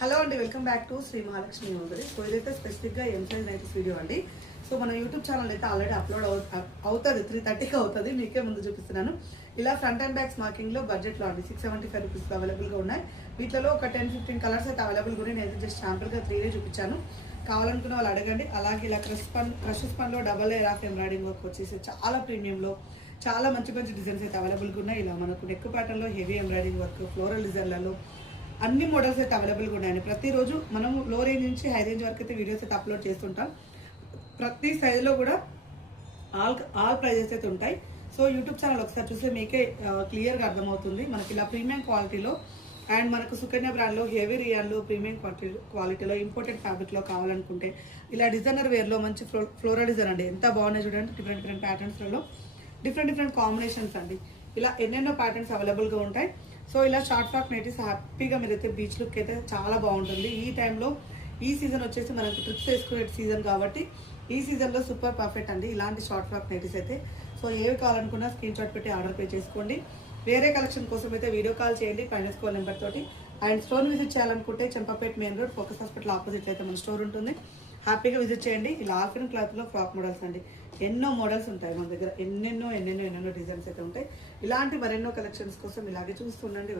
Hello అండి, welcome back to Sri Mahalakshmi యోగరి. So ఇదైతే స్పెసిఫిక్గా ఎం సైజ్ నైటీస్ వీడియో అండి. సో మన యూట్యూబ్ ఛానల్ అయితే ఆల్రెడీ అప్లోడ్ అవుతుంది, 3:30కి అవుతుంది. మీకే ముందు చూపిస్తున్నాను. ఇలా ఫ్రంట్ అండ్ బ్యాక్స్ మార్కింగ్లో బడ్జెట్లో అండి 675 రూపీస్ అవైలబుల్గా ఉన్నాయి. వీటిలో ఒక 10-15 కలర్స్ అయితే అవైలబుల్గా ఉన్నాయి. నేను జస్ట్ శాంపుల్గా 3 చూపించాను. కావాలనుకున్న వాళ్ళు అడగండి. అలాగే ఇలా క్రష్ స్పన్లో double layer of embroidering work వచ్చేసి చాలా ప్రీమియంలో చాలా మంచి మంచి డిజైన్స్ అయితే అవైలబుల్గా ఉన్నాయి. ఇలా మనకు నెక్ ప్యాటర్న్లో హెవీ ఎంబ్రాయిడింగ్ వర్క్, ఫ్లోరల్ డిజైన్లలో అన్ని మోడల్స్ అయితే అవైలబుల్గా ఉన్నాయండి. ప్రతిరోజు మనం లో రేంజ్ నుంచి హై రేంజ్ వరకు అయితే వీడియోస్ అయితే అప్లోడ్ చేస్తుంటాం. ప్రతి సైజులో కూడా ఆల్ ప్రైజెస్ అయితే ఉంటాయి. సో యూట్యూబ్ ఛానల్ ఒకసారి చూస్తే మీకే క్లియర్గా అర్థమవుతుంది. మనకి ఇలా ప్రీమియం క్వాలిటీలో అండ్ మనకు సుకన్య బ్రాండ్లో హెవీ రియాన్లో ప్రీమియం క్వాలిటీలో ఇంపోర్టెడ్ ఫ్యాబ్రిక్లో కావాలనుకుంటే ఇలా డిజైనర్ వేర్లో మంచి ఫ్లోరల్ డిజైన్ అండి. ఎంత బాగున్నాయి చూడండి. డిఫరెంట్ ప్యాటర్న్స్లలో డిఫరెంట్ కాంబినేషన్స్ అండి. ఇలా ఎన్నెన్నో ప్యాటర్న్స్ అవైలబుల్గా ఉంటాయి. సో ఇలా షార్ట్ ఫ్రాక్ నైటీస్ హ్యాపీగా మీరైతే బీచ్ లుక్ అయితే చాలా బాగుంటుంది. ఈ టైంలో ఈ సీజన్ వచ్చేసి మనకు ట్రిప్స్ వేసుకునే సీజన్ కాబట్టి ఈ సీజన్లో సూపర్ పర్ఫెక్ట్ అండి ఇలాంటి షార్ట్ ఫ్రాక్ నైటీస్ అయితే. సో ఏవి కావాలనుకున్నా స్క్రీన్ షాట్ పెట్టి ఆర్డర్ పే చేసుకోండి. వేరే కలెక్షన్ కోసం అయితే వీడియో కాల్ చేయండి పైన స్కోర్ నెంబర్ తోటి. అండ్ స్టోర్ విజిట్ చేయాలనుకుంటే Champapet main road focus hospital opposite అయితే మన స్టోర్ ఉంటుంది. హ్యాపీగా విజిట్ చేయండి. ఇలా ఆల్ఫిన్ క్లాత్లో ఫ్రాక్ మోడల్స్ అండి. ఎన్నో మోడల్స్ ఉంటాయి మన దగ్గర. ఎన్నెన్నో డిజైన్స్ అయితే ఉంటాయి. ఇలాంటి మరెన్నో కలెక్షన్స్ కోసం ఇలాగే చూస్తుండండి.